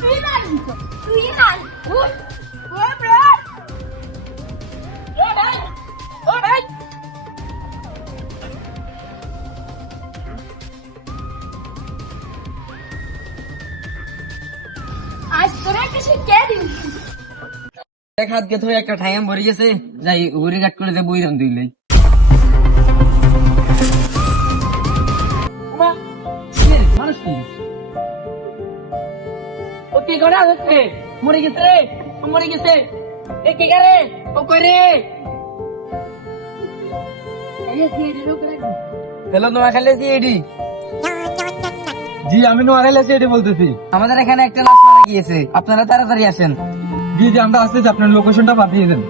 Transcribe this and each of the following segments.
তুই মারিস তুই মার ওই ওই ব্রাস ওই আজ তোরা কিছু কে দিবি এক হাত গেছে একটা ঠাইম ভরে গেছে যাই উড়ি কাট করে যে বইরাম দিলে মানুষ কি ও কি করে আসছে মরে গেছে রে মরে গেছে এ কি করে ও কই রে হ্যালো নোয়া খেলেছি এডি জি আমি নোয়া খেলেছি এটি বলতেছি। আমাদের এখানে একটা লাশ মারা গিয়েছে আপনারা তাড়াতাড়ি আসেন জি জি আমরা আসতেছি, আপনার লোকেশনটা পাঠিয়ে দেন।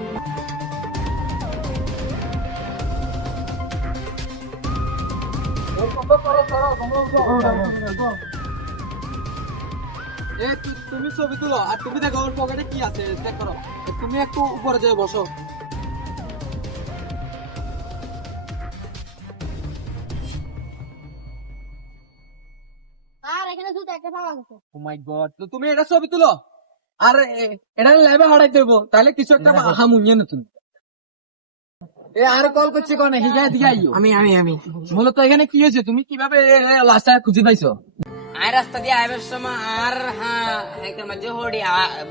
তুমি ছবি তুলো আর তুমি দেখো ওর পকেটে কি আছে চেক করো। তুমি একটু উপরে যেয়ে বসো। আর এখানে শুধু একটা পাওয়া গেছে ও মাই গড, তো তুমি এটা ছবি তুলো আর এটা লাইভে হারাই দেবো, তাহলে কিছু একটা হামুনিয়ে নতুন এ আর কল করছে কোন হিগায় দিকে আইও। আমি মূলত এখানে কি হয়েছে, তুমি কিভাবে লাশটা খুঁজে পাইছো? আর রাস্তা দিয়ে আইবার সময় আর হ্যাঁ একটা মাঝে হড়ি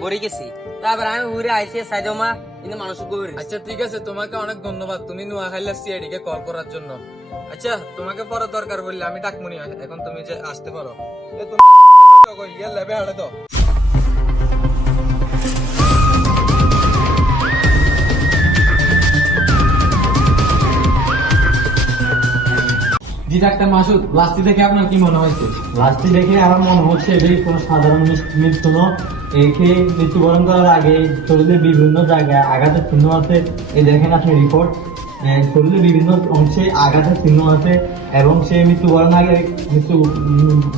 বড়ি গেছি তারপর আমি উড়ে আইসি সাইদমা কিন্তু মানুষ গৌর আচ্ছা ঠিক আছে, তোমাকে অনেক ধন্যবাদ, তুমি নোয়াখালী সিআইডি কে কল করার জন্য। আচ্ছা তোমাকে পরে দরকার বললে আমি ডাকমুনি, এখন তুমি যে আসতে পারো। এ তুমি ইয়ে ল্যাবে হাড়ে দাও। জি ডাক্তার মাসুদ, লাস্টি দেখে আপনার কি মনে হয়েছে? লাশটি দেখে আমার মনে হচ্ছে এটি কোনো সাধারণ মৃত্যু নয়। একে মৃত্যুবরণ করার আগে শরীরে বিভিন্ন জায়গায় আঘাতের চিহ্ন আছে। এই দেখেন আপনি রিপোর্ট, শরীরে বিভিন্ন অংশে আঘাতের চিহ্ন আছে এবং সে মৃত্যুবরণ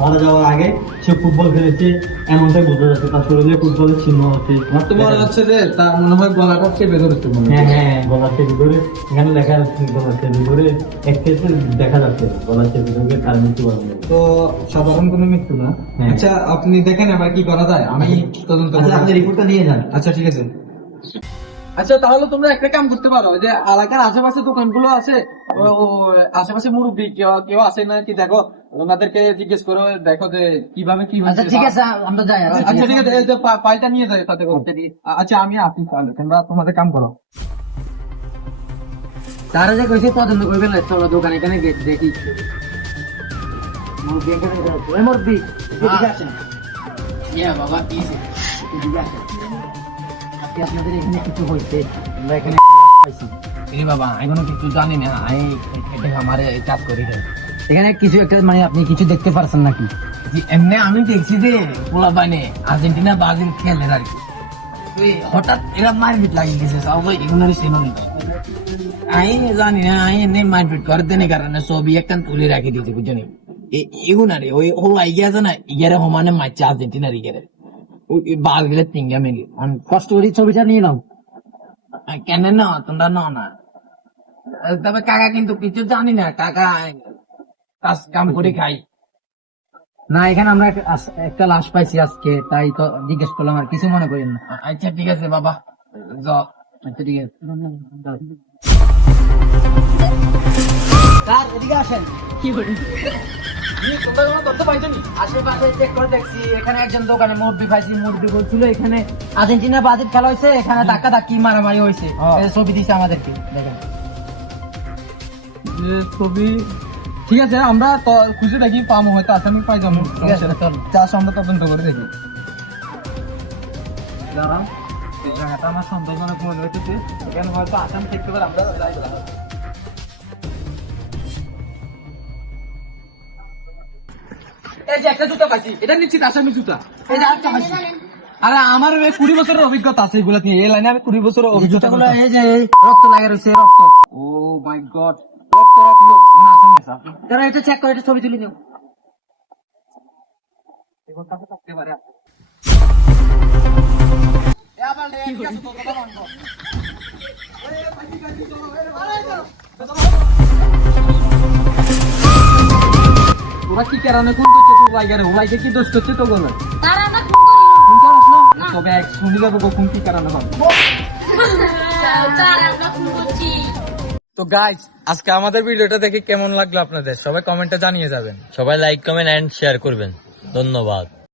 মারা যাওয়ার আগে সে ফুটবল খেলেছে এমনটাই বোঝা যাচ্ছে। তার শরীরে ফুটবলের চিহ্ন আছে। আমার তো মনে হচ্ছে যে তার মনে হয় গলাটা চেপে ধরেছে মনে হয়। হ্যাঁ গলার চেপে ধরে, এখানে লেখা যাচ্ছে গলার চেপে ধরে এক্সেসে দেখা যাচ্ছে গলার চেপে ধরে তার মৃত্যুবরণ হয়েছে। তো সাধারণ কোনো মৃত্যু না। হ্যাঁ। আচ্ছা আপনি দেখেন এবার কি করা যায়, আমি তদন্ত আচ্ছা করব। আপনি রিপোর্টটা নিয়ে যান। আচ্ছা ঠিক আছে। আচ্ছা তাহলে তোমরা একটা কাম করতে পারো, যে এলাকার আশেপাশে দোকানগুলো আছে ও আশেপাশে মুরব্বী কেউ আছে না কি দেখো, ওনাদেরকে জিজ্ঞেস করো, দেখো যে কিভাবে কি হয়েছে। আচ্ছা ঠিক আছে আমরা যাই আচ্ছা ঠিক আছে, এই যে ফাইলটা নিয়ে যাই তাতে করে। আচ্ছা আমি আসি তাহলে, তোমরা তোমাদের কাম করো। তারা যে কইছে তদন্ত করবে না, চলো দোকানে এখানে দেখি মুরব্বি এখানে ওই মুরব্বি এদিকে আসেন। ইয়া বাবা ইজি এদিকে আসেন। আজকে আপনাদের এখানে কিছু হয়েছে, আমরা এখানে পাইছি। এই বাবা আমি কোনো কিছু জানি না, আমি এটা আমার কাজ করি। এখানে কিছু একটা মানে আপনি কিছু দেখতে পারছেন নাকি? এমনি আমি দেখছি যে পোলা বাইনে আর্জেন্টিনা ব্রাজিল খেলে আর কি, হঠাৎ এরা মারপিট লাগিয়ে গেছে সবাই এগুলোর সিনো নেই। আমি জানি না, আমি এমনি মারপিট করে দেনে কারণে ছবি একটা তুলে রাখি দিয়েছে বুঝলি। এগুনারে ওই ও আইগিয়া আছে না, ইগারে সমানে মারছে আর্জেন্টিনার ইগারে ওই বাল গেলে তিনগা মেলি কষ্ট করে ছবিটা নিয়ে নাও। কেন না তোমরা না। তবে কাকা কিন্তু কিছু জানি না, কাকা কাজ কাম করে খাই। না এখানে আমরা একটা লাশ পাইছি আজকে, তাই তো জিজ্ঞেস করলাম, আর কিছু মনে করেন না। আচ্ছা ঠিক আছে বাবা, যাও। আচ্ছা ঠিক আছে স্যার এদিকে আসেন। কি করি তোমরা কোনো তথ্য পাইছো নি? আশেপাশে চেক করে দেখছি, এখানে একজন দোকানে মুরব্বি পাইছি, মুরব্বি বলছিল এখানে আর্জেন্টিনা ব্রাজিল খেলা হয়েছে, এখানে ধাক্কা ধাক্কি মারামারি হয়েছে। এই যে ছবি দিছে আমাদেরকে দেখেন। যে ছবি ঠিক আছে, আমরা খুঁজে দেখি পাবো, হয়তো আসামি পাই যাবো। ঠিক আছে চল চাষ আমরা তদন্ত করে দেখি। দাঁড়ান, এই জায়গাটা আমার সন্দেহজনক মনে হইতেছে, এখানে হয়তো আসামি থাকতে পারে, আমরা যাই বলা। এই যে একটা জুতা পাইছি, এটা নিশ্চিত আসামি জুতা। এই যে আরেকটা পাইছি। আরে আমার 20 বছরের অভিজ্ঞতা আছে এগুলা নিয়ে, এই লাইনে আমি 20 বছরের অভিজ্ঞতা। জুতাগুলো এই যে এই রক্ত লাগা রয়েছে, রক্ত। ও মাই গড, রক্ত রক্ত মনে আসামি আছে। তারা এটা চেক করে এটা ছবি তুলে নিও। এগুলো থাকতে পারে। ওরা কি কারণে কোন করছে তো লাইগারে, ওলাইকে কি দোষ করছে তো বলে। তারা আমরা ফোন করি তবে এক শুনি যাবো কখন কি কারণে হবে। স্যার আমরা খুন করছি। তো গাইস, আজকে আমাদের ভিডিওটা দেখে কেমন লাগলো আপনাদের সবাই কমেন্টে জানিয়ে যাবেন। সবাই লাইক কমেন্ট এন্ড শেয়ার করবেন। ধন্যবাদ।